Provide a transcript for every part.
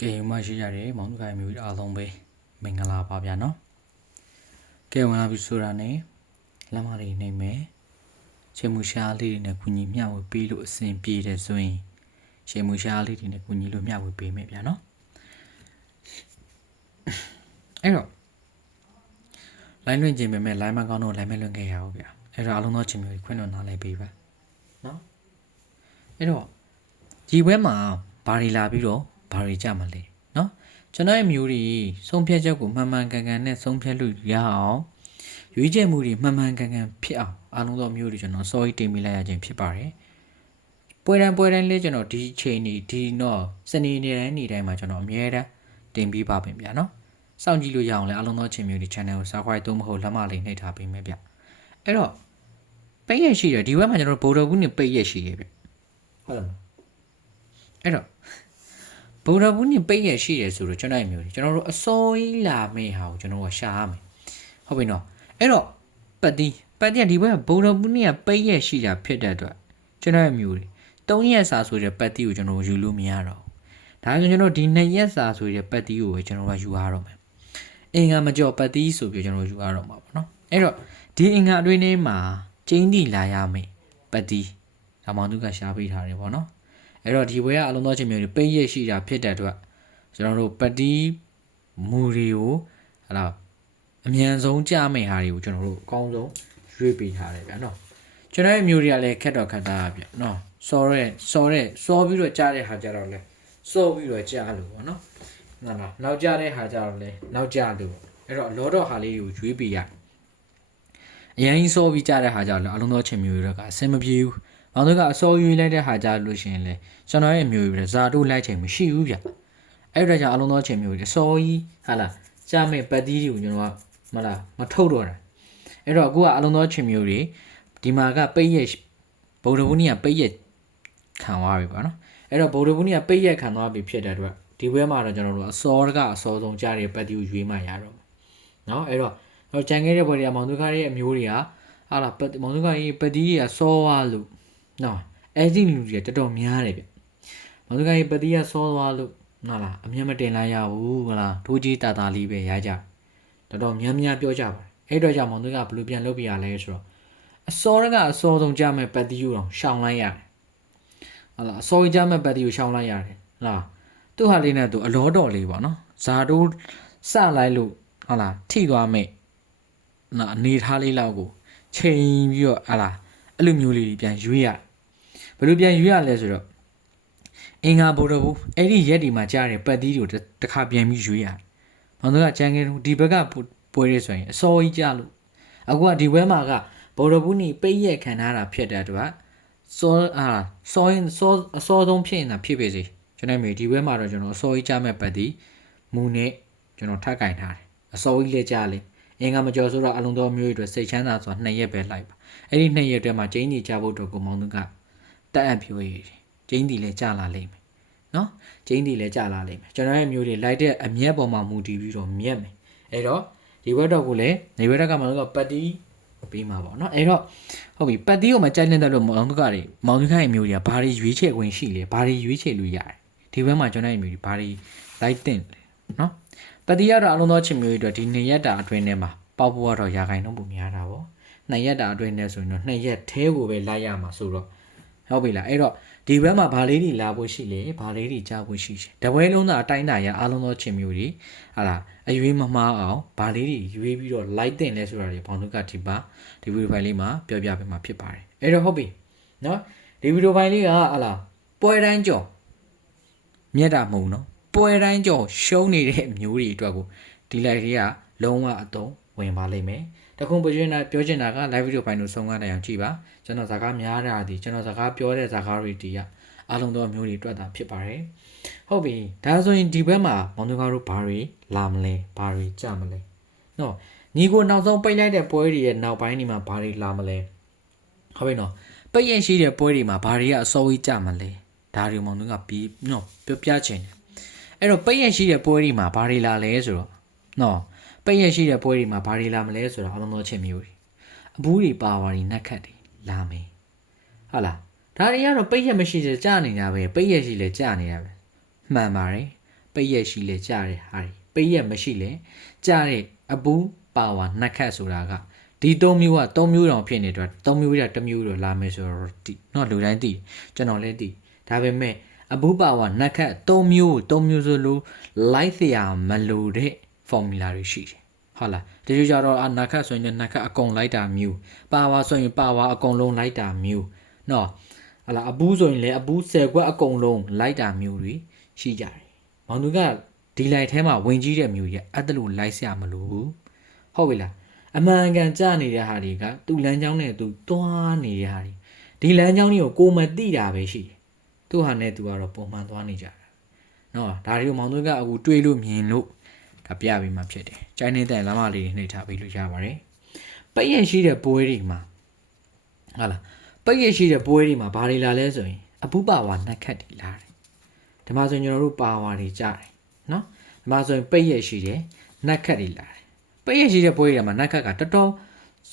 ကဲမရှိရတဲ့မောင်တို့ခိုင်မျိုးအားလုံးပဲမင်္ဂလာပါဗျာနော်ကဲဝင်လာပြီဆိုတာနဲ့လက်မလေးနေမယ်ရှေမူရှားလေးတွေနဲ့ကုညီမျှဝေပေးလို့အဆင်ပြေတယ်ဆိုရင်ရှေမူရှားလေးတွေနဲ့ကုညီလို့မျှဝေပေးမယ်ဗျာနော်အဲ့တော့ line လွင့်ခြင်းပဲမဲ့ line မကောင်းတော့ line မလွင့်ခဲ့ရအောင်ဗျာအဲ့တော့အားလုံးသောချင်းမျိုးခွင့်လွှတ်နားလဲပေးပါနော်အဲ့တော့ဒီဘက်မှာဘာတွေလာပြီးတော့ဘာတွေကြမှာလဲနော်ကျွန်တော်ရဲ့မျိုးတွေဆုံးဖြတ်ချက်ကိုမှန်မှန်ကန်ကန်နဲ့ဆုံးဖြတ်လို့ရအောင်ရွေးချယ်မှုတွေမှန်မှန်ကန်ကန်ဖြစ်အောင်အားလုံးသောမျိုးတွေကျွန်တော်စော်ကြီးတင်ပေးလိုက်ရခြင်းဖြစ်ပါတယ်ပွဲတိုင်းလေးကျွန်တော်ဒီချိန်နေဒီတော့စနေနေ့တိုင်းမှာကျွန်တော်အမြဲတမ်းတင်ပေးပါပြင်ဗျာနော်စောင့်ကြည့်လို့ရအောင်လဲအားလုံးသောချင်းမျိုးတွေ channel ကို subscribe သုံးမဟုတ်လက်မလေးနှိပ်ထားပေးမယ်ဗျအဲ့တော့ပိတ်ရရှိတယ်ဒီဘက်မှာကျွန်တော်ဗိုလ်တော်ဘူးနဲ့ပိတ်ရရှိရဗျဟုတ်လားအဲ့တော့ဗုဒ္ဓဘုရားပိတ်ရရှိတယ်ဆိုတော့ကျွန်တော်မျိုးတွေကျွန်တော်တို့အစိုးရလာမယ့်ဟာကိုကျွန်တော်ကရှာရမယ်ဟုတ်ပြီနော်အဲ့တော့ပတ်တီဒီဘက်ကဗုဒ္ဓဘုရားပိတ်ရရှိတာဖြစ်တဲ့အတွက်ကျွန်တော်မျိုးတွေ3ရက်စာဆိုတဲ့ပတ်တီကိုကျွန်တော်ယူလို့မရတော့ဘူးဒါကြောင့်ကျွန်တော်ဒီ2ရက်စာဆိုတဲ့ပတ်တီကိုပဲကျွန်တော်ကယူရတော့မယ်အင်္ဂါမကြော့ပတ်တီဆိုပြီးကျွန်တော်ယူရတော့မှာပေါ့နော်အဲ့တော့ဒီအင်္ဂါအတွင်းထဲမှာကျင်းတီလာရမယ်ပတ်တီဒါမှမဟုတ်ကရှားပေးထားတယ်ပေါ့နော်အဲ့တော့ဒီဘွဲကအလုံးသောချင်းမျိုးတွေပိတ်ရရှိတာဖြစ်တဲ့အတွက်ကျွန်တော်တို့ပတိမူတွေကိုဟလာအမြန်ဆုံးကြားမယ့်ဟာတွေကိုကျွန်တော်တို့အကောင်းဆုံးရွေးပေးထားတယ်ဗျာနော်ကျွန်တော်ရဲ့မျိုးတွေကလည်းခက်တော့ခက်သားဗျာနော်စောပြီးတော့ကြားတဲ့ဟာကြတော့လဲစောပြီးတော့ကြားလို့ပေါ့နော်ဟုတ်လားနောက်ကြားတဲ့ဟာကြတော့လဲနောက်ကြားလို့အဲ့တော့လောတော့ဟာလေးတွေကိုရွေးပေးရအရင်စောပြီးကြားတဲ့ဟာကြတော့လဲအလုံးသောချင်းမျိုးတွေကအဆင်မပြေဘူးမောင်တို့ကအစောရွေးလိုက်တဲ့ဟာကြလို့ရှိရင်လေကျွန်တော်ရဲ့မျိုးတွေဇာတို့လိုက်ချိန်မရှိဘူးဗျအဲ့ဒါကြောင့်အလုံးသောချိန်မျိုးတွေအစောကြီးဟာလားကြားမဲ့ပတ်တီးတွေကိုကျွန်တော်ကမလားမထုတ်တော့တာအဲ့တော့အခုကအလုံးသောချိန်မျိုးတွေဒီမှာကပိတ်ရက်ဗုဒ္ဓဘုရားပိတ်ရက်ခံသွားပြီပေါ့နော်အဲ့တော့ဗုဒ္ဓဘုရားပိတ်ရက်ခံသွားပြီဖြစ်တဲ့အတွက်ဒီဘက်မှာတော့ကျွန်တော်တို့အစောဆုံးကြားတဲ့ပတ်တီးကိုရွေးမှရတော့နော်အဲ့တော့ကြံခဲ့တဲ့ဘွယ်တွေကမောင်တို့ကရဲ့အမျိုးတွေကဟာလားမောင်တို့ကရဲ့ပတ်တီးတွေကစောသွားလို့နော်အဲ့ဒီလူတွေတော်တော်များတယ်ဗျ။မောင်တို့ကပတိရစောသွားလို့ဟုတ်လားအမျက်မတင်လိုက်ရဘူးဟုတ်လားဒိုးကြီးတာလေးပဲရကြတော်တော်များပြောကြပါတယ်။အဲ့တော့ကြောင့်မောင်တို့ကဘယ်လိုပြန်လုပ်ပြရလဲဆိုတော့အစောဆုံးကြမဲ့ပတိကိုတော့ရှောင်လိုက်ရတယ်။ဟုတ်လားအစောကြမဲ့ပတိကိုရှောင်လိုက်ရတယ်ဟုတ်လားသူ့ဟာလေးနဲ့သူအလောတော်လေးပေါ့နော်။ဇာတိုးစလိုက်လို့ဟုတ်လားထိသွားမဲ့နော်အနေထားလေးလောက်ကိုချိန်ပြီးတော့ဟုတ်လားအဲ့လိုမျိုးလေးပြန်ရွေးရဘယ်လိုပြန်ရွေးရလဲဆိုတော့အင်္ဂါဗုဒ္ဓဘူးအဲ့ဒီရက်ဒီမှာကြားတဲ့ပတ်တီးတွေကိုတစ်ခါပြန်ပြီးရွေးရမောင်တို့ကကြံခဲ့လို့ဒီဘက်ကပွဲရဲဆိုရင်အစောကြီးကြလို့အခုကဒီဘက်မှာကဗုဒ္ဓဘူးနေပိတ်ရက်ခံထားတာဖြစ်တဲ့အတွက်စောအစောဆုံးဖြစ်နေတာဖြစ်ပေစေကျွန်တော်မြေဒီဘက်မှာတော့ကျွန်တော်အစောကြီးကြားမဲ့ပတ်တီးမူနဲ့ကျွန်တော်ထပ်ကင်ထားတယ်အစောကြီးလဲကြားလေအင်္ဂါမကျော်ဆိုတော့အလုံးတော်မျိုးတွေအတွက်စိတ်ချမ်းသာစွာ2ရက်ပဲလိုက်ပါအဲ့ဒီ2ရက်တည်းမှာကျင်းကြီးကြဖို့တော့ကိုမောင်တို့ကတက်အပ်ပြောရည်ကျင်းတီလည်းကြာလာလိမ့်မယ်နော်ကျင်းတီလည်းကြာလာလိမ့်မယ်ကျွန်တော်ရဲ့မျိုးတွေလိုက်တဲ့အမျက်ပေါ်မှာမူတည်ပြီးတော့မြက်မယ်အဲ့တော့ဒီဘက်တော့ကိုလည်းနေဘက်ကမှတော့ပတ်တီးပေးမှာပေါ့နော်အဲ့တော့ဟုတ်ပြီပတ်တီးကိုမကြိုက်လင့်တဲ့လို့မောင်တို့ကတွေမောင်တို့ခိုင်မျိုးတွေကဘာတွေရွေးချယ်ခွင့်ရှိလဲဘာတွေရွေးချယ်လို့ရတယ်ဒီဘက်မှာကျွန်တော်ရဲ့မျိုးတွေဘာတွေလိုက်တင်လဲနော်ပတ်တီးကတော့အလုံးသောချင်မျိုးတွေအတွက်ဒီ2ရက်တာအတွင်းထဲမှာပေါက်ဖို့ကတော့ရာခိုင်နှုန်းပုံများတာပေါ့2ရက်တာအတွင်းထဲဆိုရင်တော့2ရက်ထဲကိုပဲလိုက်ရမှာဆိုတော့ဟုတ်ပြီလားအဲ့တော့ဒီဘက်မှာဘာလေးတွေလာဖို့ရှိလဲဘာလေးတွေကြားဖို့ရှိတယ်တပွဲလုံးသာအတိုင်းတာရအားလုံးသောချင်းမျိုးတွေဟာလားအရွေးမမှားအောင်ဘာလေးတွေရွေးပြီးတော့ like တင်လဲဆိုတာတွေဘောင်တို့ကဒီဗီဒီယိုဖိုင်လေးမှာပြောပြပေးမှာဖြစ်ပါတယ်အဲ့တော့ဟုတ်ပြီနော်ဒီဗီဒီယိုဖိုင်လေးကဟာလားပွဲတိုင်းကြော်မြက်တာမဟုတ်နော်ပွဲတိုင်းကြော်ရှုံးနေတဲ့မျိုးတွေအတွက်ကိုဒီ like တွေကလုံးဝအတုံးဝင်ပါလိမ့်မယ်တခုပြောချင်တာက live video ပိုင်းကိုဆုံးကားနိုင်အောင်ကြည့်ပါကျွန်တော်စကားများတာဒီကျွန်တော်စကားပြောတဲ့စကားတွေတီးရအားလုံးသောမျိုးတွေတွေ့တာဖြစ်ပါတယ်ဟုတ်ပြီဒါဆိုရင်ဒီဘက်မှာမောင်တို့ကတော့ဘာတွေလာမလဲဘာတွေကြမလဲနော်ညီကိုနောက်ဆုံးပိတ်လိုက်တဲ့ပွဲတွေရဲ့နောက်ပိုင်းဒီမှာဘာတွေလာမလဲဟုတ်ပြီနော်ပိတ်ရရှိတဲ့ပွဲတွေမှာဘာတွေကအစိုးရကြမလဲဒါတွေမောင်တို့ကပြီးနော်ပြောပြချင်တယ်အဲ့တော့ပိတ်ရရှိတဲ့ပွဲတွေမှာဘာတွေလာလဲဆိုတော့နော်ပိတ်ရရှိတဲ့ပွဲတွေမှာဘာတွေလာမလဲဆိုတော့အားလုံးသောချင်းမျိုးတွေအဘူးတွေပါဝါတွေနှက်ခတ်တွေလာမယ်ဟုတ်လားဒါတွေကတော့ပိတ်ရမရှိစေကြာနေတာပဲပိတ်ရရှိလဲကြာနေတာပဲမှန်ပါတယ် ပိတ်ရက်ရှိလေကြားတဲ့ဟာတွေပိတ်ရက်မရှိလေကြားတဲ့အဘူးပါဝါနှက်ခတ်ဆိုတာကဒီ၃မျိုးက၃မျိုးတောင်ဖြစ်နေတော့၃မျိုးရတစ်မျိုးတော့လာမယ်ဆိုတော့ဒီတော့လူတိုင်းသိကျွန်တော်လည်းသိဒါပေမဲ့အဘူးပါဝါနှက်ခတ်၃မျိုးဆိုလို့လိုက်စရာမလိုတဲ့ formula တွေရှိတယ်ဟုတ်လားတချို့ကြတော့နှက်ခတ်ဆိုရင်နှက်ခတ်အကုန်လိုက်တာမျိုးပါဝါဆိုရင်ပါဝါအကုန်လုံးလိုက်တာမျိုးနော်ဟလာအဘူးဆိုရင်လည်းအဘူး10ခွက်အကုန်လုံးလိုက်တာမျိုးတွေရှိကြတယ်။မောင်သူကဒီလိုက်ထဲမှာဝင်ကြီးတဲ့မျိုးကြီးအဲ့ဒါလို့လိုက်ဆရာမလို့ဟုတ်ပြီလားအမှန်ကန်ကြနေတဲ့ဟာတွေကသူ့လမ်းကြောင်းနဲ့သူသွားနေတဲ့ဟာတွေဒီလမ်းကြောင်းတွေကိုကိုမသိတာပဲရှိတယ်။သူ့ဟာနဲ့သူကတော့ပုံမှန်သွားနေကြတာ။နော်ဒါတွေကိုမောင်သူကအခုတွေးလို့မြင်လို့ဒါပြပြီးမှဖြစ်တယ်။ကျိုင်းနေတဲ့လမ်းမလေးတွေနှိပ်ထားပြီးလို့ရပါတယ်။ပိတ်ရရှိတဲ့ပွဲတွေမှာဟုတ်လားပိတ်ရရှိတဲ့ပွဲတွေမှာဘာတွေလာလဲဆိုရင်အပူပါဝါနှက်ခတ်တွေလာတယ်ဒီမှာဆိုရင်ကျွန်တော်တို့ပါဝါတွေကြားတယ်နော်ဒီမှာဆိုရင်ပိတ်ရရှိတဲ့နှက်ခတ်တွေလာတယ်ပိတ်ရရှိတဲ့ပွဲတွေမှာနှက်ခတ်ကတော်တော်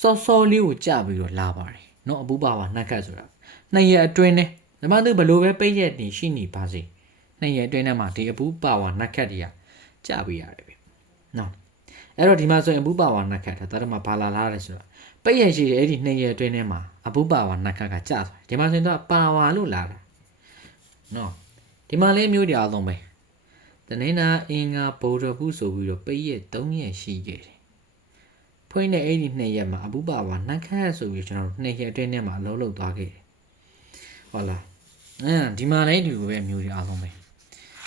စောလေးကိုကြပြီးတော့လာပါတယ်နော်အပူပါဝါနှက်ခတ်ဆိုတာနှစ်ရက်အတွင်းနဲ့ဒီမှာသူဘလို့ပဲပိတ်ရက်နေရှိနေပါစေနှစ်ရက်အတွင်းထဲမှာဒီအပူပါဝါနှက်ခတ်တွေကကြပြီးရတယ်ပဲနော်အဲ့တော့ဒီမှာဆိုရင်အပူပါဝါနှက်ခတ်ဒါတည်းမှာဘာလာလဲဆိုတော့ပိတ်ရရှိတဲ့အဲ့ဒီနှစ်ရက်အတွင်းထဲမှာအပူပါဝါနှက်ခတ်ကကျသွားတယ်ဒီမှာဆိုရင်တော့ပါဝါလို့လာတာနော်ဒီမှာလေးမျိုးတွေအားလုံးပဲတနင်္လာအင်္ဂါဗုဒ္ဓဘူးဆိုပြီးတော့ပိတ်ရက်3ရက်ရှိခဲ့တယ်ဖွင့်တဲ့အဲ့ဒီ2ရက်မှာအပူပါဝါနှက်ခတ်ဆိုပြီးကျွန်တော်2ရက်အတွင်းထဲမှာအလုံးလုံးသွားခဲ့တယ်ဟုတ်လားဒီမှာလည်းဒီလိုပဲမျိုးတွေအားလုံးပဲ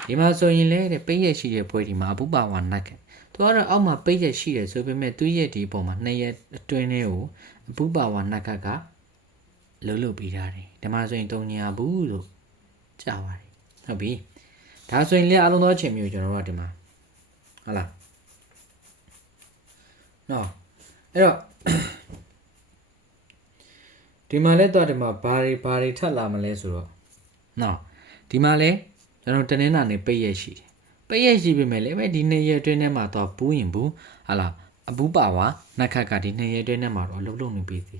ဒီမှာဆိုရင်လည်းပိတ်ရက်ရှိတဲ့ပွဲဒီမှာအပူပါဝါနှက်ခတ်သူကတော့အောက်မှာပိတ်ရက်ရှိတယ်ဆိုပေမဲ့သူ့ရက်ဒီပုံမှာ2ရက်အတွင်းထဲကိုအပူပါဝါနှက်ခတ်ကလုံးပြီးထားတယ်ဒီမှာဆိုရင်3ညာဘူးလို့ကြာပါတယ်ဟုတ်ပြီဒါဆိုရင်လည်းအလုံးသောချိန်မျိုးကျွန်တော်တို့ကဒီမှာဟုတ်လားနော်အဲ့တော့ဒီမှာလည်းတော့ဒီမှာဘာတွေထပ်လာမလဲဆိုတော့နော်ဒီမှာလည်းကျွန်တော်တနင်္လာနေ့ပိတ်ရက်ရှိတယ်ပိတ်ရက်ရှိပြီမဲ့လည်းဒီ2ရက်အတွင်းထဲမှာတော့ဘူးရင်ဘူးဟာလားအဘူးပါဝါနှက်ခတ်ကဒီ2ရက်အတွင်းထဲမှာတော့အလုံးလုံးနေပြီစီ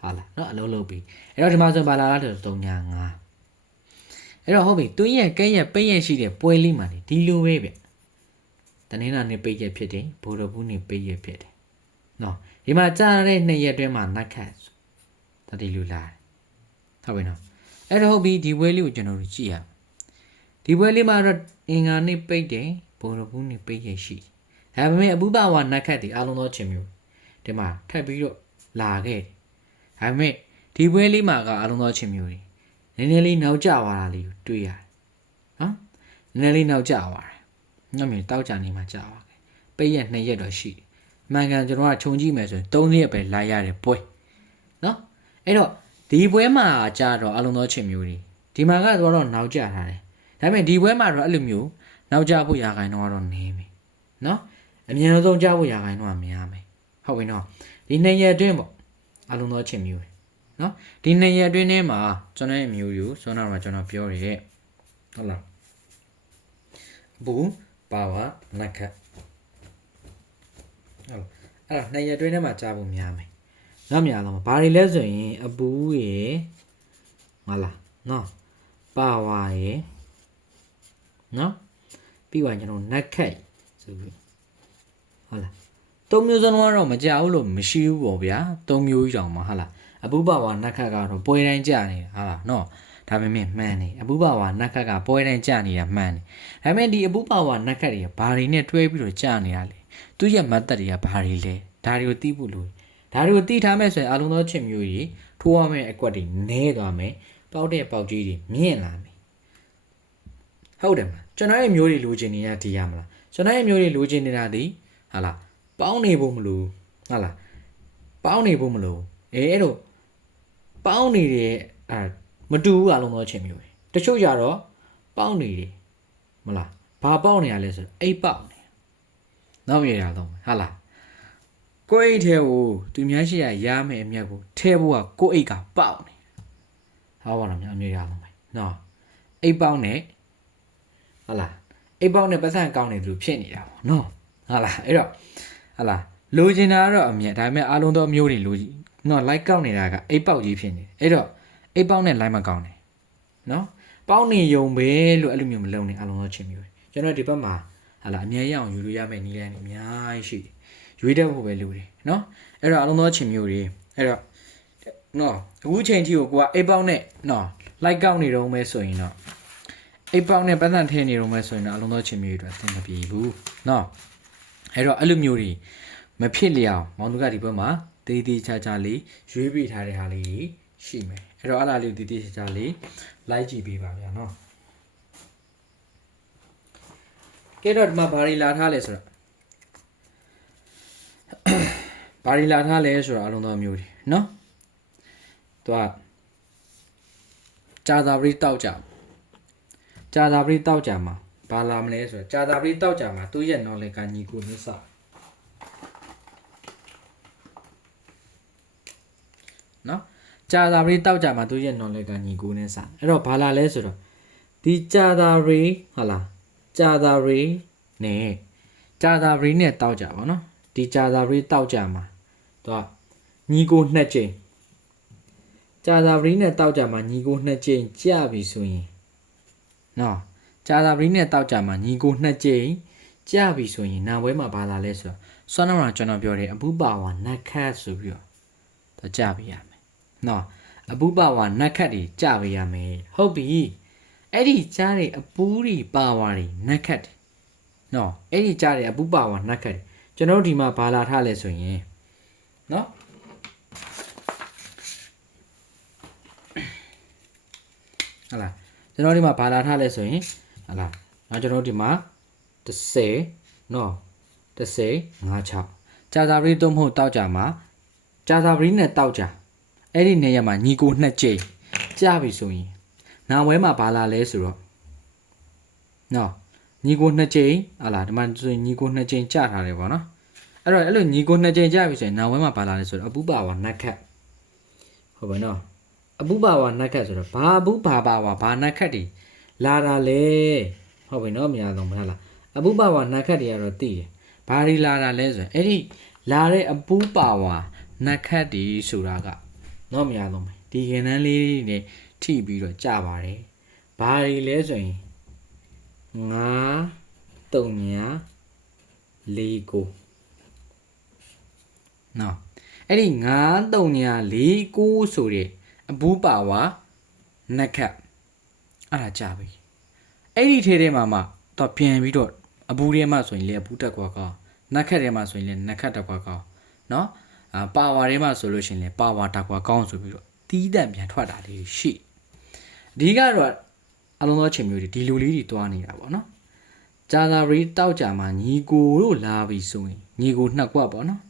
ဟာလားနော်အလုံးလုံးပြီအဲ့တော့ဒီမှာဆိုဘာလာလားဆိုတော့3ညာ5အဲ့တော့ဟုတ်ပြီသူရဲ့ကဲရဲ့ပိတ်ရက်ရှိတဲ့ပွဲလေးမှာဒီလိုပဲဗျတနင်္လာနေ့ပိတ်ရက်ဖြစ်တယ်ဗုဒ္ဓဘူးနေ့ပိတ်ရက်ဖြစ်တယ်နော်ဒီမှာကြာတဲ့2ရက်အတွင်းမှာနှက်ခတ်တတိလူလာဟုတ်ပြီနော်အဲ့တော့ဟုတ်ပြီဒီပွဲလေးကိုကျွန်တော်တို့ကြည့်ရဒီပွဲလေးမှာတော့အင်္ဂါနေ့ပိတ်တယ်ဗုဒ္ဓဘူးနေ့ပိတ်ရက်ရှိဒါပေမဲ့အပူပါဝါနှက်ခတ်ဒီအလုံးသောချင်းမျိုးဒီမှာထပ်ပြီးတော့လာခဲ့တယ်ဒါပေမဲ့ဒီပွဲလေးမှာကအလုံးသောချင်းမျိုးတွေနည်းနည်းလေးနောက်ကျသွားတာလေးကိုတွေ့ရတယ်နော်နည်းနည်းလေးနောက်ကျသွားတယ်ညမြင်တောက်ကြနေမှကြာသွားတယ်ပိတ်ရက်2ရက်တော့ရှိတယ်မှန်ကန်ကျွန်တော်ကခြုံကြည့်မယ်ဆိုရင်3ရက်ပဲလိုက်ရတယ်ပွဲနော်အဲ့တော့ဒီပွဲမှာကြာတော့အလုံးသောချင်းမျိုးတွေဒီမှာကတော့နောက်ကျထားတယ်ဒါပေမဲ့ဒီပွဲမှာတော့အဲ့လိုမျိုးနောက်ကျဖို့ရာခိုင်တော့နေပြီနော်အမြင်ဆုံးကြာဖို့ရာခိုင်တော့များမယ်ဟုတ်ပြီနော်ဒီ2ရက်အတွင်းပေါ့အလုံးသောချင်းမျိုးနော်ဒီ2ရက်အတွင်းထဲမှာကျွန်တော်ရဲ့မျိုးယူဆွမ်းနာမှာကျွန်တော်ပြောရဲဟုတ်လားဘူးပါဝါနှက်ခတ်ဟုတ်အဲ့တော့2ရက်အတွင်းထဲမှာကြားဖို့များမယ်နောက်များတော့ဘာတွေလဲဆိုရင်အပူရေဟုတ်လားနော်ပါဝါရေနော်ပြီးသွားကျွန်တော်နှက်ခတ်ဆိုပြီးဟုတ်လား3မျိုးစလုံးကတော့မကြဘူးလို့မရှိဘူးပေါ့ဗျာ3မျိုးကြီးတောင်မှဟုတ်လားအပူပါဝါနှက်ခတ်ကတော့ပွဲတိုင်းကြာနေတာဟာလားနော်ဒါပေမဲ့မှန်တယ်အပူပါဝါနှက်ခတ်ကပွဲတိုင်းကြာနေတာမှန်တယ်ဒါပေမဲ့ဒီအပူပါဝါနှက်ခတ်တွေကဘာတွေနဲ့တွဲပြီးတော့ကြာနေတာလဲသူရဲ့မတ်သက်တွေကဘာတွေလဲဒါတွေကိုသိဖို့လိုဒါတွေကိုသိထားမဲ့ဆိုရင်အလုံးသောချစ်မျိုးကြီးထိုးရမယ့်အကွက်တွေနဲသွားမယ်ပေါက်တဲ့ပေါက်ကြီးတွေမြင့်လာမယ်ဟုတ်တယ်မလားကျွန်တော်ရဲ့မျိုးတွေလိုချင်နေတာဒီရမလားကျွန်တော်ရဲ့မျိုးတွေလိုချင်နေတာဒီဟာလားပေါင်းနေဖို့မလို့ဟာလားပေါင်းနေဖို့မလို့အဲ့တော့ပေါင်းနေတဲ့မတူဘူးအလုံးသောချင်းမျိုးတချို့ကြတော့ပေါင်းနေတယ်မလားဘာပေါင်းနေရလဲဆိုတော့အိတ်ပေါင်းနေနောက်ရရတော့ဟာလားကိုအိတ်ထဲကိုသူများရှိရရမယ်အမြတ်ကိုထဲဖို့ကကိုအိတ်ကပေါင်းနေဟောပါတော့များအမြတ်ရအောင်ပဲနော်အိတ်ပေါင်းနေဟာလားအိတ်ပေါင်းနေပတ်စံကောင်းနေသူဖြစ်နေတာပေါ့နော်ဟာလားအဲ့တော့ဟာလားလိုချင်တာကတော့အမြတ်ဒါပေမဲ့အားလုံးသောမျိုးတွေလိုနော် like ကောက်နေတာကအိတ်ပေါက်ကြီးဖြစ်နေတယ်အဲ့တော့အိတ်ပေါက်နဲ့ like မကောင်းတယ်နော်ပေါင်းနေယုံပဲလို့အဲ့လိုမျိုးမလုပ်နဲ့အားလုံးသောချင်းမျိုး ကျွန်တော်ဒီဘက်မှာဟာလာအမြဲရအောင်ယူလို့ရမယ့်နည်းလမ်းတွေအများကြီးရှိတယ်ရွေးတတ်ဖို့ပဲလိုတယ်နော်အဲ့တော့အလုံးသောချင်းမျိုးတွေအဲ့တော့နော်အခုချိန်ထိကိုကိုကအိတ်ပေါက်နဲ့နော်လိုက်ကောက်နေတော့မဲဆိုရင်တော့အိတ်ပေါက်နဲ့ပတ်သက်ထည့်နေတော့မဲဆိုရင်တော့အလုံးသောချင်းမျိုးတွေအတွက်သင်မပြေဘူးနော်အဲ့တော့အဲ့လိုမျိုးတွေမဖြစ်လျောင်မောင်တို့ကဒီဘက်မှာတေးသေးချာချာလေးရွေးပေးထားတဲ့ဟာလေးရှိမယ်အဲ့တော့အဲ့လားလေးတေးသေးချာချာလေးလိုက်ကြည့်ပေးပါဗျာနော်ကဲတော့ဒီမှာဘာတွေလာထားလဲဆိုတော့ဘာတွေလာထားလဲဆိုတော့အလုံးသောမျိုးတွေနော်သူကကြာသာပရိတောက်ကြကြာသာပရိတောက်ကြမှာဘာလာမလဲဆိုတော့ကြာသာပရိတောက်ကြမှာသူ့ရဲ့ knowledge ကညီကိုနစ်စနော်ကြာသာပရိတောက်ကြမှာသူ့ရဲ့ knowledge ကညီကိုနစ်စအဲ့တော့ဘာလာလဲဆိုတော့ဒီကြာသာပရိဟာလားကြာသာပရိနဲ့ကြာသာပရိနဲ့တောက်ကြပါနော်ဒီကြာသာပရိတောက်ကြမှာသူကညီကိုနှစ်ကြိမ်ကြာသာပရိနဲ့တောက်ကြမှာညီကိုနှစ်ကြိမ်ကြပြီဆိုရင်နော်ကြာသာပရိနဲ့တောက်ကြမှာညီကိုနှစ်ကြိမ်ကြပြီဆိုရင်နာဝဲမှာဘာလာလဲဆိုတော့စွမ်းနာမှာကျွန်တော်ပြောတယ်အပူပါဝါနတ်ခတ်ဆိုပြီးတော့ကြပြီရမယ်နော်အပူပါဝါနတ်ခတ်တွေကြပြီရမယ်ဟုတ်ပြီအဲ့ဒီကြားတွေအပူတွေပါဝါတွေနတ်ခတ်တွေနော်အဲ့ဒီကြားတွေအပူပါဝါနတ်ခတ်တွေကျွန်တော်တို့ဒီမှာဘာလာထားလဲဆိုရင်နော်ဟလာကျွန်တော်ဒီမှာဘာလာထားလဲဆိုရင်ဟလာနောက်ကျွန်တော်ဒီမှာ30နော်30 56ကြာသာပရိသုံးဖို့တောက်ကြမှာကြာသာပရိနဲ့တောက်ကြအဲ့ဒီနေရာမှာညီကိုနှစ်ကြိမ်ကြာပြီဆိုရင်နာဝဲမှာဘာလာလဲဆိုတော့နော်ညီကိုနှစ်ကြိမ်ဟလာဒီမှာဆိုရင်ညီကိုနှစ်ကြိမ်ကြာထားတယ်ပေါ့နော်အဲ့တော့အဲ့လိုညီကိုနှစ်ကြိမ်ကြာပြီဆိုရင်နာဝဲမှာဘာလာလဲဆိုတော့အပူပါဝါနတ်ခတ်ဟုတ်ပါနော်အပူပါဝါနတ်ခတ်ဆိုတော့ဘာအပူပါပါဝါဘာနတ်ခတ်တွေလာတာလဲဟုတ်ပြီနော်မရတော့မလားအပူပါဝါနတ်ခတ်တွေကတော့သိတယ်ဘာတွေလာတာလဲဆိုရင်အဲ့ဒီလာတဲ့အပူပါဝါနတ်ခတ်တွေဆိုတာကနော်မရတော့မယ်ဒီခင်တန်းလေးနဲ့ထိပြီးတော့ကြပါတယ်ဘာတွေလဲဆိုရင်9 3 4 9နော်အဲ့ဒီ9 3 4 9ဆိုတဲ့အပူပါဝါနတ်ခတ်အဲ့ဒါကြပြီအဲ့ဒီထဲထဲမှာမှတော့ပြန်ပြီးတော့အပူထဲမှာဆိုရင်လေအပူတက်ကွာကောင်းနတ်ခတ်ထဲမှာဆိုရင်လေနတ်ခတ်တက်ကွာကောင်းနော်ပါဝါထဲမှာဆိုလို့ရှိရင်လေပါဝါတက်ကွာကောင်းဆိုပြီးတော့တီးတန့်ပြန်ထွက်တာလေးရှိအဓိကတော့အလုံးသောချင်းမျိုးတွေဒီလိုလေးတွေတွားနေတာပေါ့နော်ကြာသာပရိတောက်ကြမှာညီကိုတို့လာပြီဆိုရင်ညီကိုနှစ်ကွက်ပေါ့နော်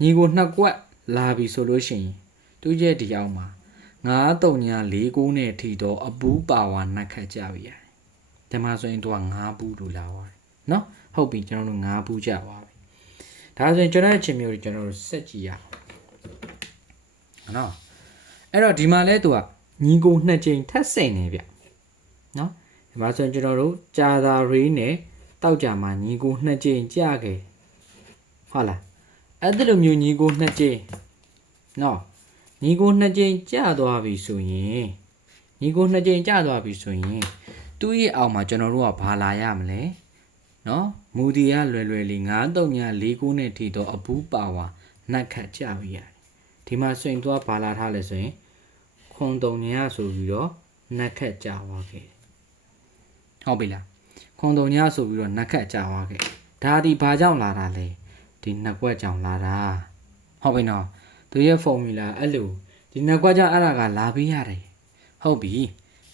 ညီကိုနှစ်ကွက်လာပြီဆိုလို့ရှိရင်သူရဲ့ဒီအောင်မှာ9 3 4 9နဲ့ထီတော့အပူပါဝါနတ်ခတ်ကြပြီရတယ်ဒီမှာဆိုရင်သူက9ဘူးလို့လာသွားတယ်နော်ဟုတ်ပြီကျွန်တော်တို့9ဘူးကြသွားပြီဒါဆိုရင်ကျွန်တော်ရဲ့ချင်းမျိုးတွေကျွန်တော်တို့ဆက်ကြည့်ရအောင်နော်အဲ့တော့ဒီမှာလဲသူကညီကိုနှစ်ကြိမ်ထပ်စိန်နေဗျနော်ဒီမှာဆိုရင်ကျွန်တော်တို့ကြာသာရေးနဲ့တောက်ကြမှာညီကိုနှစ်ကြိမ်ကြခဲ့ဟုတ်လားအဲ့ဒီလိုမျိုးညီကိုနှစ်ကြိမ်နော်ညီကိုနှစ်ကြိမ်ကြသွားပြီဆိုရင်ညီကိုနှစ်ကြိမ်ကြသွားပြီဆိုရင်သူ့ရဲ့အောက်မှာကျွန်တော်တို့ကဘာလာရမလဲနော်မူတီကလွယ်လွယ်လေး9 3 4 9နဲ့ထိတော့အပူပါဝါနတ်ခတ်ကြပြီရတယ်ဒီမှာဆိုရင်သူကဘာလာထားလဲဆိုရင်ခွန်တုံညာဆိုပြီးတော့နတ်ခတ်ကြသွားခဲ့ဟုတ်ပြီလားခွန်တုံညာဆိုပြီးတော့နတ်ခတ်ကြသွားခဲ့ဒါဒီဘာကြောင့်လာတာလဲဒီနှစ်ကွက်ကြောင့်လာတာဟုတ်ပြီနော်သူရဲ့ formula အဲ့လိုဒီနှစ်ကွက်ကြောင့်အဲ့ဒါကလာပေးရတယ်ဟုတ်ပြီ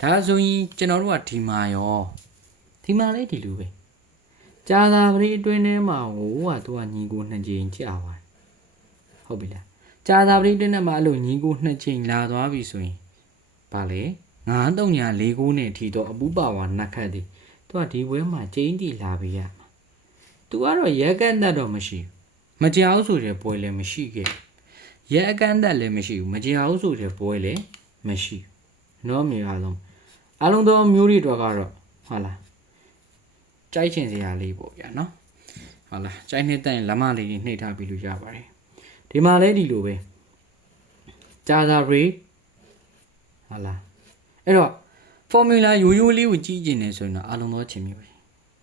ဒါဆိုရင်ကျွန်တော်တို့ကဒီမှာရောဒီမှာလေးဒီလိုပဲကြာသာပရိအတွင်းထဲမှာဟိုကသူကညီကိုနှစ်ကြိမ်ကြာသွားဟုတ်ပြီလားကြာသာပရိအတွင်းထဲမှာအဲ့လိုညီကိုနှစ်ကြိမ်လာသွားပြီဆိုရင်ဗာလေ9 3 4 9နဲ့ထီတော့အပူပါဝါနတ်ခတ်သည်သူကဒီဘွဲမှာကျင်းတီလာပေးရမှာသူကတော့ရဲကန့်တတ်တော့မရှိဘူးမကြောက်ဆိုတဲ့ပွဲလည်းမရှိခဲ့ရဲအကန့်တက်လည်းမရှိဘူးမကြောက်ဆိုတဲ့ပွဲလည်းမရှိဘူးနော်မြေအားလုံးအားလုံးသောမျိုးတွေတော့ကတော့ဟုတ်လားကြိုက်ချင်စရာလေးပေါ့ဗျာနော်ဟုတ်လားကြိုက်နေတဲ့ရင်လက်မလေးတွေနှိပ်ထားပြီးလို့ရပါတယ်ဒီမှာလည်းဒီလိုပဲကြာသာရေဟုတ်လားအဲ့တော့ formula ရိုးရိုးလေးကိုကြည့်ကျင်နေဆိုရင်တော့အားလုံးသောချင်းမျိုး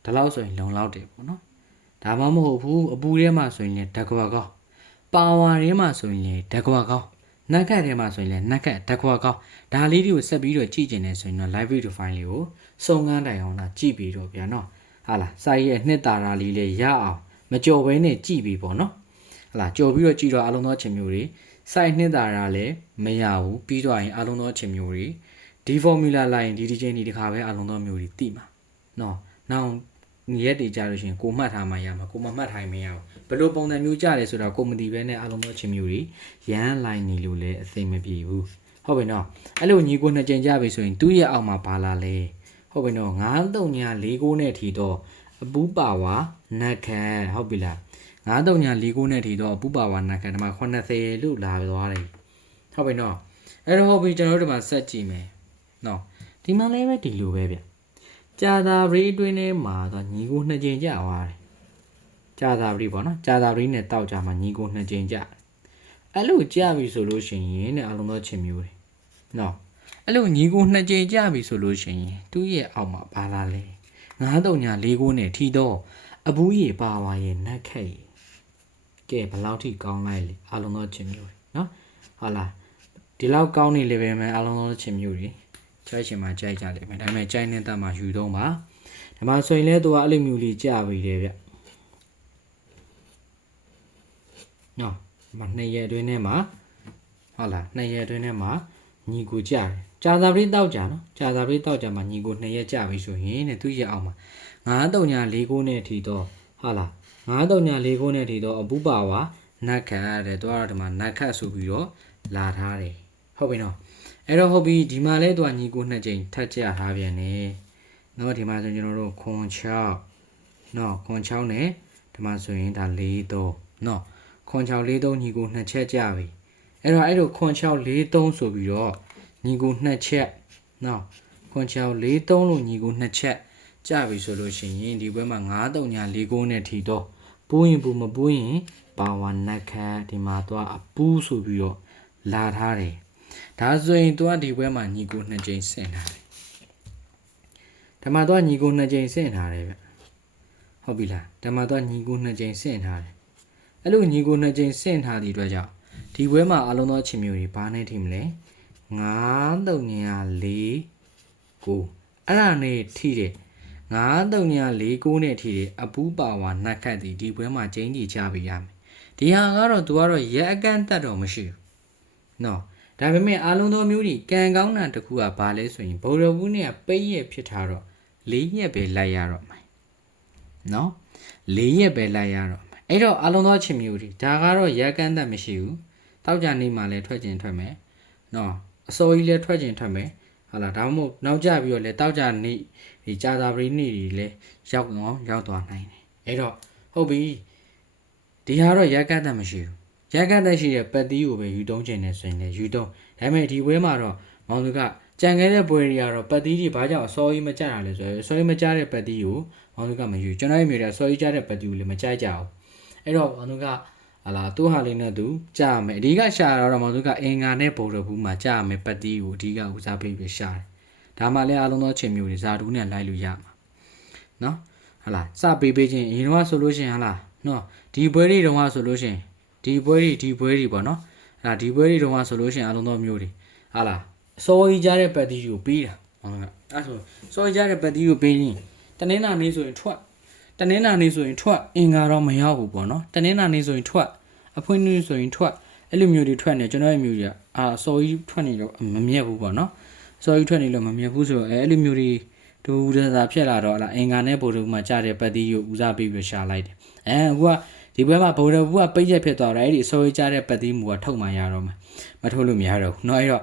ဒါလောက်ဆိုရင်လုံလောက်တယ်ပေါ့နော်ဒါမှမဟုတ်ဘူးအပူထဲမှာဆိုရင်လည်းဓာတ်ကွာကောင်းပါဝါထဲမှာဆိုရင်လည်းဓာတ်ကွာကောင်းနက်ခတ်ထဲမှာဆိုရင်လည်းနက်ခတ်ဓာတ်ကွာကောင်းဒါလေးတွေကိုဆက်ပြီးတော့ကြည့်ကျင်နေဆိုရင်တော့ live video file လေးကိုစုံကန်းတိုင်အောင်လာကြည့်ပြီးတော့ဗျာနော်ဟာလားစာရေးရဲ့နှစ်တာရာလေးလေးရအောင်မကြော်ဘဲနဲ့ကြည့်ပြီးပေါ့နော်ဟာလားကြော်ပြီးတော့ကြည့်တော့အလုံးသောချင်းမျိုးတွေစိုက်နှစ်တာရာလည်းမရဘူးပြီးတော့ရင်အလုံးသောချင်းမျိုးတွေဒီ formula လိုက်ရင်ဒီချင်းဒီတစ်ခါပဲအလုံးသောမျိုးတွေတိမှာနော်နောက်ရက်တွေကြာလို့ရှိရင်ကိုမှတ်ထားမှရမှာကိုမမှတ်ထားရင်မရဘူးဘယ်လိုပုံစံမျိုးကြတယ်ဆိုတော့ကိုမတီပဲနဲ့အလုံးသောချင်းမျိုးတွေရမ်းလိုက်နေလို့လည်းအသိမပြေဘူးဟုတ်ပြီနော်အဲ့လိုညီကိုနှစ်ကြိမ်ကြပြီဆိုရင်သူ့ရဲ့အောက်မှာဘာလာလဲဟုတ်ပြီနော်9-3-4-9နဲ့ထီတော့အပူပါဝါနက်ခတ်ဟုတ်ပြီလား9-3-4-9နဲ့ထီတော့အပူပါဝါနက်ခတ်ဒီမှာ80လို့လာသွားတယ်ဟုတ်ပြီနော်အဲ့တော့ဟုတ်ပြီကျွန်တော်တို့ဒီမှာဆက်ကြည့်မယ်နော်ဒီမှာလည်းပဲဒီလိုပဲဗျကြာသာပရိအတွင်းထဲမှာတော့ညီကိုနှစ်ကြိမ်ကြာသွားတယ်ကြာသာပရိပေါ့နော်ကြာသာပရိနဲ့တောက်ကြမှာညီကိုနှစ်ကြိမ်ကြာအဲ့လိုကြာပြီဆိုလို့ရှိရင်နဲ့အလုံးသောချင်းမျိုးတွေနော်အဲ့လိုညီကိုနှစ်ကြိမ်ကြာပြီဆိုလို့ရှိရင်သူ့ရဲ့အောက်မှာဘာလာလဲ9-3-4-9နဲ့ထီတော့အဘူးရေပါဝါရဲ့နက်ခက်ရေကဲဘယ်လောက်ထိကောင်းလိုက်လဲအလုံးသောချင်းမျိုးတွေနော်ဟုတ်လားဒီလောက်ကောင်းနေလေပဲမယ်အလုံးသောချင်းမျိုးတွေကြိုက်ချင်မှကြိုက်ကြလိမ့်မယ်ဒါပေမဲ့ကြိုက်နေတဲ့မှာယူတော့ပါဒီမှာဆိုရင်လဲသူကအဲ့လိုမျိုးလေးကြာပြီတယ်ဗျနော်ဒီမှာ2ရက်အတွင်းထဲမှာဟုတ်လား2ရက်အတွင်းထဲမှာညီကိုကြာတယ်ကြာသာပရိတောက်ကြာနော်ကြာသာပရိတောက်ကြာမှာညီကို2ရက်ကြာပြီဆိုရင်တဲ့သူ့ရဲ့အောက်မှာ9-3-4-9နဲ့ထီတော့ဟုတ်လား9-3-4-9နဲ့ထီတော့အပူပါဝါနက်ခတ်ရတယ်သူကတော့ဒီမှာနက်ခတ်ဆိုပြီးတော့လာထားတယ်ဟုတ်ပြီနော်အဲ့တော့ဟုတ်ပြီဒီမှာလဲသူကညီကို2ကြိမ်ထပ်ကြထားပြန်နေနော်ဒီမှာဆိုကျွန်တော်တို့ခွန်6နော်ခွန်6နဲ့ဒီမှာဆိုရင်ဒါ4-3နော်ခွန်6 4-3ညီကို2ချက်ကြပြီအဲ့တော့ခွန်6 4-3ဆိုပြီးတော့ညီကို2ချက်နော်ခွန်6 4-3လို့ညီကို2ချက်ကြပြီဆိုလို့ရှိရင်ဒီဘက်မှာ9-3-4-9နဲ့ထီတော့ပူးရင်ပူမပူးရင်ပါဝါနက်ခတ်ဒီမှာတော့အပူးဆိုပြီးတော့လာထားတယ်ဒါဆိုရင်သူကဒီဘက်မှာညီကို2ကြိမ်ဆင့်ထားတယ်ဒါမှတော့ညီကို2ကြိမ်ဆင့်ထားတယ်ဗျဟုတ်ပြီလားဒါမှတော့ညီကို2ကြိမ်ဆင့်ထားတယ်အဲ့လိုညီကို2ကြိမ်ဆင့်ထားတဲ့အတွက်ကြောင့်ဒီဘွဲမှာအလုံးသောချင်းမျိုးတွေဘာနဲ့ထိမလဲ9-3-4-9အဲ့ဒါနဲ့ထိတယ်9-3-4-9နဲ့ထိတယ်အပူပါဝါနက်ခတ်ဒီဘွဲမှာကျင်းကြီးချပေးရမယ်ဒီဟာကတော့သူကတော့ရက်အကန့်တက်တော့မရှိဘူးနော်ဒါပေမဲ့အားလုံးသောမျိုးတွေကံကောင်းတာတခုကဘာလဲဆိုရင်ဗုဒ္ဓဘုနဲ့ပိတ်ရက်ဖြစ်ထားတော့4ရက်ပဲလိုက်ရတော့မယ်နော်4ရက်ပဲလိုက်ရတော့မယ်အဲ့တော့အားလုံးသောချင်းမျိုးတွေဒါကတော့ရက်ကန့်သက်မရှိဘူးတောက်ကြနေမှလည်းထွက်ကျင်ထွက်မယ်နော်အစိုးကြီးလည်းထွက်ကျင်ထွက်မယ်ဟုတ်လားဒါမှမဟုတ်နောက်ကျပြီးတော့လည်းတောက်ကြနေဒီကြာသာပရိနေတွေလည်းရောက်သွားနိုင်တယ်အဲ့တော့ဟုတ်ပြီဒီဟာတော့ရက်ကန့်သက်မရှိဘူးရက်ကန့်သက်ရှိတဲ့ပတ်သီးကိုပဲယူတုံးကျင်နေဆိုရင်လည်းယူတုံးဒါပေမဲ့ဒီဘွဲမှာတော့မောင်သူကကြံခဲ့တဲ့ဘွဲတွေကတော့ပတ်သီးတွေဘာကြောင့်အစောကြီးမကြတာလဲဆိုတော့အစောကြီးမကြတဲ့ပတ်သီးကိုမောင်သူကမယူကျွန်တော်ရဲ့မျိုးတွေအစောကြီးကြတဲ့ပတ်သီးကိုလည်းမကြိုက်ကြဘူးအဲ့တော့မောင်သူကဟာလာသူ့ဟာလေးနဲ့သူကြရမယ်အဓိကရှာတော့မောင်သူကအင်္ဂါနဲ့ဗုဒ္ဓဘူးမှာကြရမယ်ပတ်သီးကိုအဓိကဦးစားပေးပြီးရှာတယ်ဒါမှလည်းအလုံးသောချင်းမျိုးတွေဇာတူးနဲ့လိုက်လို့ရမှာနော်ဟာလာစပေးချင်းအရင်တော့ဆိုလို့ရှိရင်ဟာလာနော်ဒီဘွဲတွေတုန်းကဆိုလို့ရှိရင်ဒီဘွဲတွေပေါ့နော်အဲ့ဒါဒီဘွဲတွေတုန်းကဆိုလို့ရှိရင်အလုံးသောမျိုးတွေဟာလာအစောကြီးကြတဲ့ပတ်သီးကိုပေးတာဟုတ်ကဲ့အဲ့ဆိုစောကြီးကြတဲ့ပတ်သီးကိုပေးရင်တနင်္လာနေ့ဆိုရင်ထွက်အင်္ဂါတော့မရောက်ဘူးပေါ့နော်တနင်္လာနေ့ဆိုရင်ထွက်အဖွင့်နေ့ဆိုရင်ထွက်အဲ့လိုမျိုးတွေထွက်နေကျွန်တော်ရဲ့မျိုးတွေကစောကြီးထွက်နေတော့မမြက်ဘူးပေါ့နော်စောကြီးထွက်နေလို့မမြက်ဘူးဆိုတော့အဲ့လိုမျိုးတွေဒူဒသာဖြစ်လာတော့အင်္ဂါနဲ့ဗုဒ္ဓဘူးမှာကြားတဲ့ပတ်သီးကိုဦးစားပေးပြီးရှာလိုက်တယ်အခုကဒီဘက်မှာဗုဒ္ဓဘူးကပိတ်ရက်ဖြစ်သွားတယ်အဲ့ဒီအစောကြီးကြားတဲ့ပတ်သီးမူကထုတ်မှရတော့မှာမထုတ်လို့မရတော့ဘူးเนาะအဲ့တော့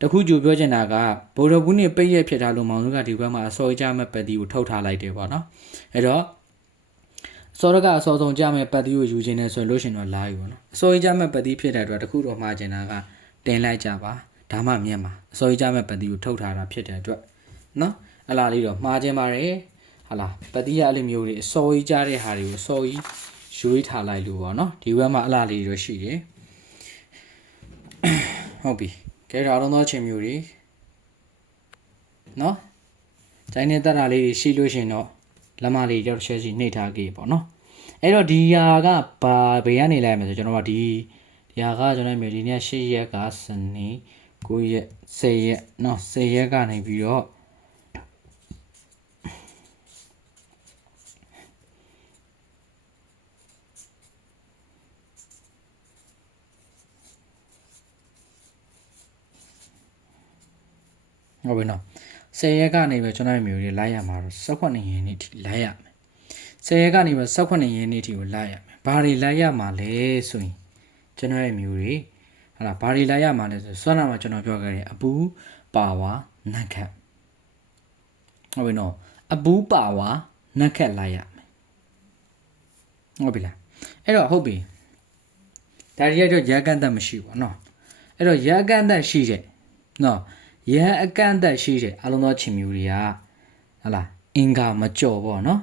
တခုကြိုပြောချင်တာကဗုဒ္ဓဘူးနဲ့ပိတ်ရက်ဖြစ်ထားလို့မောင်တို့ကဒီဘက်မှာအစောကြီးကြားမဲ့ပတ်သီးကိုထုတ်ထားလိုက်တယ်ပေါ့နော်အဲ့တော့စောရကအစောဆုံးကြမဲ့ပတ်သီးကိုယူခြင်းနဲ့ဆိုလို့ရှင်တော့လာယူပေါ့နော်အစောကြီးကြမဲ့ပတ်သီးဖြစ်တဲ့အတွက်တခုတော့မှားချင်တာကတင်လိုက်ကြပါဒါမှမြတ်မှာအစောကြီးကြမဲ့ပတ်သီးကိုထုတ်ထားတာဖြစ်တဲ့အတွက်နော်အလားလေးတော့မှားခြင်းပါတယ်ဟာလားပတ်သီးရအဲ့လိုမျိုးတွေအစောကြီးကြတဲ့ဟာတွေကိုအစောကြီးရွေးထားလိုက်လို့ပေါ့နော်ဒီဘက်မှာအလားလေးတော့ရှိတယ်ဟုတ်ပြီကဲတော့အလုံးသောချင်းမျိုးတွေနော်ကျိုင်းနေတဲ့တာလေးတွေရှိလို့ရှင်တော့ လက်မလေးရောက်ရှဲစီနှိပ်ထားခဲ့ပေါ့နော်အဲ့တော့ဒီဟာကဘာဘေးကနေလိုက်မယ်ဆိုကျွန်တော်ကဒီဟာကကျွန်တော်မျိုးဒီနေ့8ရက်ကစနေ9ရက်10ရက်နော်10ရက်ကနေပြီးတော့ဟုတ်ပြီနော်10ရက်ကနေပဲကျွန်တော်မျိုးတွေလိုက်ရမှာတော့18ရက်နေ့ထိလိုက်ရမယ်10ရက်ကနေပဲ18ရက်နေ့ထိကိုလိုက်ရမယ်ဘာတွေလိုက်ရမှာလဲဆိုရင်ကျွန်တော်ရဲ့မျိုးတွေဟာလားဘာတွေလိုက်ရမှာလဲဆိုစွမ်းနာမှာကျွန်တော်ပြောခဲ့တဲ့အပူပါဝါနက်ခတ်ဟုတ်ပြီနော်အပူပါဝါနက်ခတ်လိုက်ရမယ်ဟုတ်ပြီလားအဲ့တော့ဟုတ်ပြီဒါရီကတော့ရက်ကန့်သက်မရှိဘူးနော်အဲ့တော့ရက်ကန့်သက်ရှိတဲ့နော်ရအကန့်သက်ရှိတဲ့အလုံးသောချင်းမျိုးတွေကဟာလားအင်္ဂါမကြော်ပေါ့နော်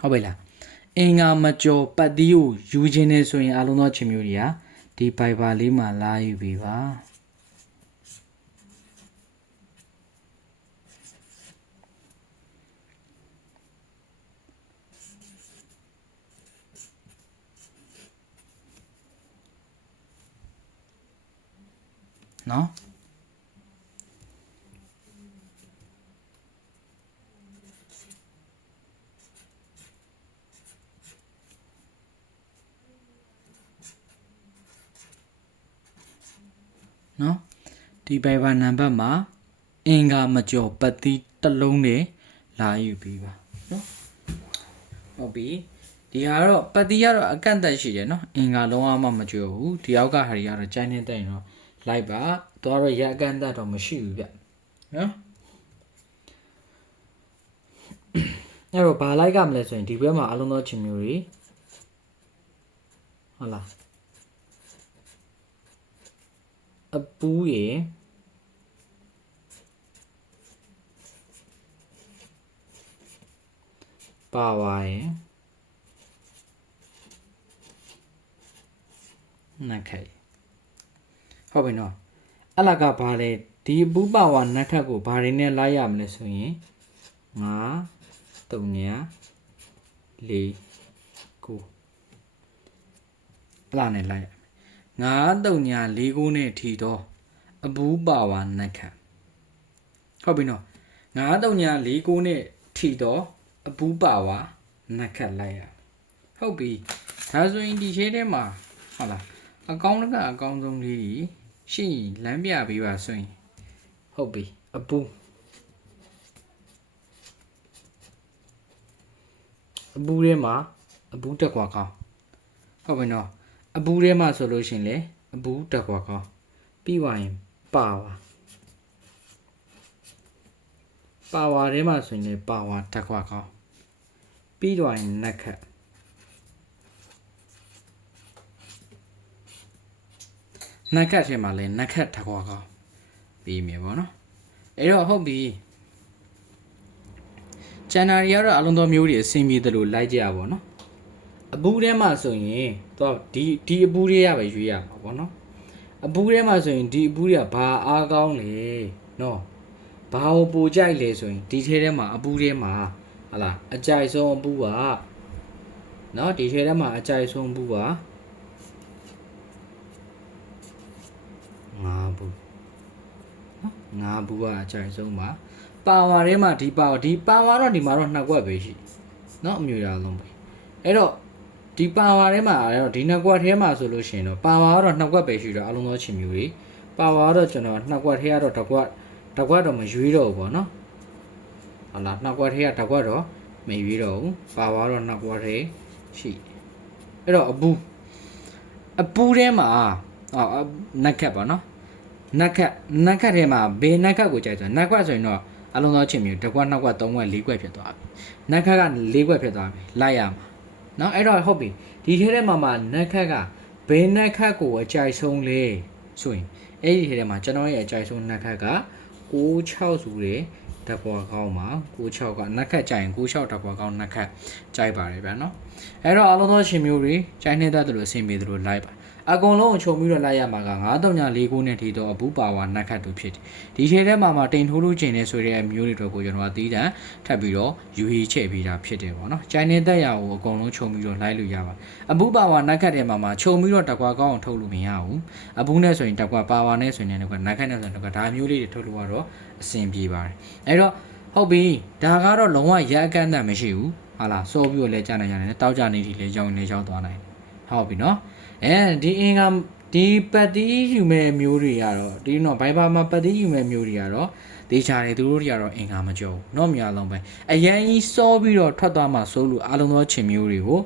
ဟုတ်ပြီလားအင်္ဂါမကျော်ပတ်တီးကိုယူခြင်းနေဆိုရင်အလုံးသောချင်းမျိုးတွေကဒီဖိုင်ဘာလေးမှာလာယူပြီပါနော်နော်ဒီဘိုင်ဘာနံပါတ်မှာအင်္ဂါမကျော်ပတ်တိတစ်လုံးနဲ့လာယူပြီးပါနော်ဟုတ်ပြီဒီဟာတော့ပတ်တိကတော့အကန့်အသတ်ရှိတယ်နော်အင်္ဂါလုံးဝမကျော်ဘူးဒီအောက်ကဟာတွေကတော့ကျိုင်းနေတဲ့ရင်တော့လိုက်ပါတော့ရအကန့်အသတ်တော့မရှိဘူးဗျနော်အဲ့တော့ဘာလိုက်ကမလဲဆိုရင်ဒီဘက်မှာအလုံးသောချင်းမျိုးတွေဟုတ်လားအပူးရေပါဝါရေနက်ခတ်ဟုတ်ပြီနော်အဲ့လာကဘာလဲဒီအပူးပါဝါနက်ခတ်ကိုဘာတွေနဲ့လိုက်ရမလဲဆိုရင်5 3 4 9အဲ့လာနဲ့လိုက်9 3 4 9နဲ့ထီတော့အပူးပါဝါနက်ခတ်ဟုတ်ပြီနော်9 3 4 9နဲ့ထီတော့အပူးပါဝါနက်ခတ်လိုက်ရဟုတ်ပြီဒါဆိုရင်ဒီရှင်းထဲမှာဟုတ်လားအကောင်းကအကောင်းဆုံးလေးကြီးရှိလမ်းပြပေးပါဆိုရင်ဟုတ်ပြီအပူးထဲမှာအပူးတက်ကွာကောင်းဟုတ်ပြီနော်အပူးထဲမှာဆိုလို့ရှိရင်လေအပူးတက်ကွာကောင်းပြီးသွားရင်ပါဝါထဲမှာဆိုရင်လေပါဝါတက်ကွာကောင်းပြီးသွားရင်နက်ခတ်ထဲမှာလေနက်ခတ်တက်ကွာကောင်းပြီးမြေပေါ့နော်အဲ့တော့ဟုတ်ပြီကျန်တာတွေကတော့အလုံးသောမျိုးတွေအဆင်ပြေတယ်လို့လိုက်ကြရပါတော့အပူးထဲမှာဆိုရင်တော့ဒီအပူးတွေကပဲရွေးရမှာပေါ့နော်အပူးထဲမှာဆိုရင်ဒီအပူးတွေကဘာအားကောင်းလဲနော်ဘာကိုပိုကြိုက်လဲဆိုရင်ဒီထဲမှာအပူးထဲမှာဟာလားအကြိုက်ဆုံးအပူးကနော်ဒီထဲမှာအကြိုက်ဆုံးအပူးကငါဘူးနော်ငါဘူးကအကြိုက်ဆုံးပါပါဝါထဲမှာဒီပါဝါတော့ဒီမှာတော့နှစ်ကွက်ပဲရှိနော်အမျိုးရလုံးပဲအဲ့တော့ဒီပါဝါထဲမှာအဲ့တော့ဒီနှစ်ကွက်ထဲမှာဆိုလို့ရှိရင်တော့ပါဝါကတော့နှစ်ကွက်ပဲရှိတော့အလုံးသောချင်းမျိုးတွေပါဝါတော့ကျွန်တော်နှစ်ကွက်ထဲကတော့တစ်ကွက်တော့မရွေးတော့ဘူးပေါ့နော်ဟုတ်လားနှစ်ကွက်ထဲကတစ်ကွက်တော့မရွေးတော့ဘူးပါဝါတော့နှစ်ကွက်ထဲရှိအဲ့တော့အပူးထဲမှာနက်ခတ်ပါနော်နက်ခတ်ထဲမှာဘယ်နက်ခတ်ကိုကြိုက်ဆိုနက်ခတ်ဆိုရင်တော့အလုံးသောချင်းမျိုးတစ်ကွက်နှစ်ကွက်သုံးကွက်လေးကွက်ဖြစ်သွားပြီနက်ခတ်က၄ကွက်ဖြစ်သွားပြီလိုက်ရမှာနော်အဲ့တော့ဟုတ်ပြီဒီထဲမှာနက်ခတ်ကဘယ်နက်ခတ်ကိုအကြိုက်ဆုံးလဲဆိုရင်အဲ့ဒီထဲမှာကျွန်တော်ရဲ့အကြိုက်ဆုံးနက်ခတ်က6 6စုတယ် တက်ပွားကောင်းမှာ96ကနက်ခတ်ကြိုင်96တက်ပွားကောင်းနက်ခတ်ကြိုက်ပါတယ်ဗျာနော်အဲ့တော့အားလုံးသောရှင်မျိုးတွေကြိုင်နေတတ်တယ်လို့အဆင်ပြေတယ်လို့လိုက်ပါအကုန်လုံးခြုံပြီးတော့လိုက်ရမှာက9349နဲ့ထိတော့အဘူးပါဝါနက်ခတ်တူဖြစ်တယ်ဒီချိန်ထဲမှာတိန်ထိုးလို့ကျင်နေဆိုတဲ့အမျိုးတွေတော့ကိုကျွန်တော်ကတီးတန်ထပ်ပြီးတော့ယူဟီချဲ့ပြီးတာဖြစ်တယ်ပေါ့နော်ကြိုင်နေတက်ရကိုအကုန်လုံးခြုံပြီးတော့လိုက်လို့ရပါအဘူးပါဝါနက်ခတ်ထဲမှာခြုံပြီးတော့တက်ကွာကောင်းအောင်ထုတ်လို့မရဘူးအဘူးနဲ့ဆိုရင်တက်ကွာပါဝါနဲ့ဆိုရင်လည်းနက်ခတ်နဲ့ဆိုရင်တော့ဒါမျိုးလေးတွေထုတ်လို့ကတော့အဆင်ပြေပါတယ်အဲ့တော့ဟုတ်ပြီဒါကတော့လုံးဝရက်အကန့်အသတ်မရှိဘူးဟာလားစောပြီးတော့လဲကြာနေကြတယ်တောက်ကြနေပြီလေရောင်းနေရောက်သွားနိုင်ဟုတ်ပြီနော်ဒီအင်္ဂါဒီပတ်တီးယူမဲ့မျိုးတွေကတော့ဒီတော့ဘိုင်ဘာမှာပတ်တီးယူမဲ့မျိုးတွေကတော့ဒေချာတွေသူတို့တွေကတော့အင်္ဂါမကြောက်ဘူးเนาะများလုံးပဲအရင်ကြီးစောပြီးတော့ထွက်သွားမှစိုးလို့အားလုံးသောချင်မျိုးတွေကို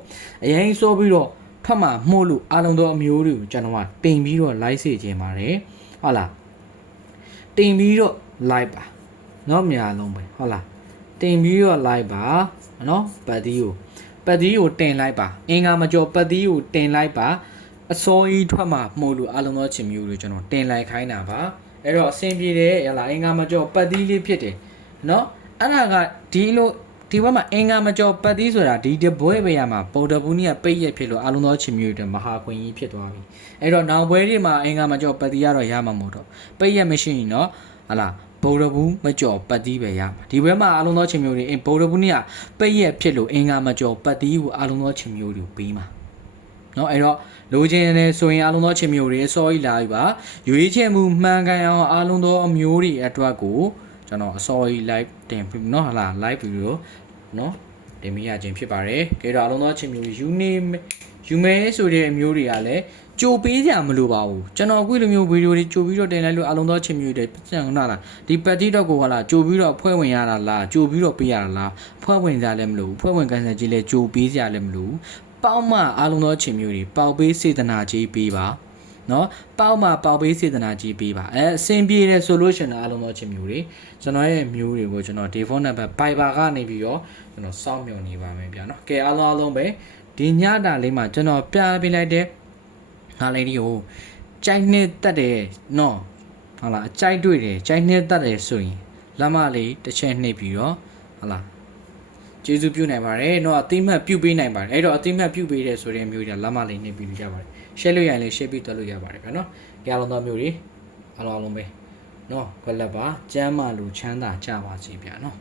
အရင်ကြီးစောပြီးတော့ထွက်မှမှုလို့အားလုံးသောအမျိုးတွေကိုကျွန်တော်ကတင်ပြီးတော့လိုက်စေခြင်းပါတယ်ဟုတ်လားတင်ပြီးတော့လိုက်ပါเนาะများလုံးပဲဟုတ်လားတင်ပြီးတော့လိုက်ပါเนาะပတ်တီးကိုတင်လိုက်ပါအင်္ဂါမကြောပတ်တီးကိုတင်လိုက်ပါအစိုးရထွက်မှာမှုလို့အားလုံးသောချင်မျိုးတွေကျွန်တော်တင်လိုက်ခိုင်းတာပါအဲ့တော့အဆင်ပြေတယ်ရလားအင်္ဂါမကြောပတ်တီးလေးဖြစ်တယ်เนาะအဲ့ဒါကဒီလိုဒီဘက်မှာအင်္ဂါမကြောပတ်တီးဆိုတာဒီတပွဲပဲရမှာပေါ်တပူနီးကပိတ်ရက်ဖြစ်လို့အားလုံးသောချင်မျိုးတွေမဟာခွင်ကြီးဖြစ်သွားပြီအဲ့တော့နောက်ပွဲတွေမှာအင်္ဂါမကြောပတ်တီးရတော့ရမှာမဟုတ်တော့ပိတ်ရက်မရှိရင်เนาะဟလားဗုဒ္ဓဘူးမကြော်ပတ်တီးပဲရမှာဒီဘက်မှာအားလုံးသောချင်မျိုးတွေဗုဒ္ဓဘူးနီးကပိတ်ရက်ဖြစ်လို့အင်္ဂါမကြော်ပတ်တီးကိုအားလုံးသောချင်မျိုးတွေကိုပေးမှာเนาะအဲ့တော့လိုချင်တယ်ဆိုရင်အားလုံးသောချင်မျိုးတွေစောကြီးလာပြီပါရွေးချယ်မှုမှန်ကန်အောင်အားလုံးသောအမျိုးတွေအတွက်ကိုကျွန်တော်အစောကြီး live တင်ပြီเนาะဟလား live video เนาะတင်ပြရခြင်းဖြစ်ပါတယ်ကြည့်တော့အားလုံးသောချင်မျိုးတွေယူမဲဆိုတဲ့အမျိုးတွေကလည်းကြိုပေးကြမလို့ပါဘူးကျွန်တော်အခုလိုမျိုးဗီဒီယိုတွေကြိုပြီးတော့တင်လိုက်လို့အားလုံးသောချင်မျိုးတွေပြန်လာလားဒီပတ်တီတော့ကိုဟာလားကြိုပြီးတော့ဖွဲ့ဝင်ရတာလားကြိုပြီးတော့ပေးရတာလားဖွဲ့ဝင်ကြလည်းမလို့ဖွဲ့ဝင်ကန်ဆယ်ကြီးလည်းကြိုပေးကြလည်းမလို့ပေါက်မှအားလုံးသောချင်မျိုးတွေပေါက်ပေးစေတနာကြီးပေးပါနော်ပေါက်မှပေါက်ပေးစေတနာကြီးပေးပါအဆင်ပြေတဲ့ solution အားလုံးသောချင်မျိုးတွေကျွန်တော်ရဲ့မျိုးတွေကိုကျွန်တော် default number Viber ကနေပြီးတော့ကျွန်တော်စောင့်မျှော်နေပါမယ်ဗျာနော်ကဲအားလုံးပဲဒီညတာလေးမှာကျွန်တော်ပြပေးလိုက်တဲ့ငါလေးတွေကိုကြိုက်နေတတ်တယ်နော်ဟုတ်လားအကြိုက်တွေ့တယ်ကြိုက်နေတတ်တယ်ဆိုရင်လက်မလေးတစ်ချက်နှိပ်ပြီးတော့ဟုတ်လားကျေးဇူးပြုနိုင်ပါတယ်เนาะအသိမှတ်ပြုပေးနိုင်ပါတယ်အဲ့တော့အသိမှတ်ပြုပေးတဲ့ဆိုတဲ့မျိုးတွေလက်မလေးနှိပ်ပြီးရပါတယ် share လို့ရရင်လည်း share ပြီးတော့လို့ရပါတယ်ဗျာเนาะကြအားလုံးသောမျိုးတွေအားလုံးပဲเนาะခွက်လက်ပါကျမ်းမာလူချမ်းသာကြပါစေဗျာเนาะ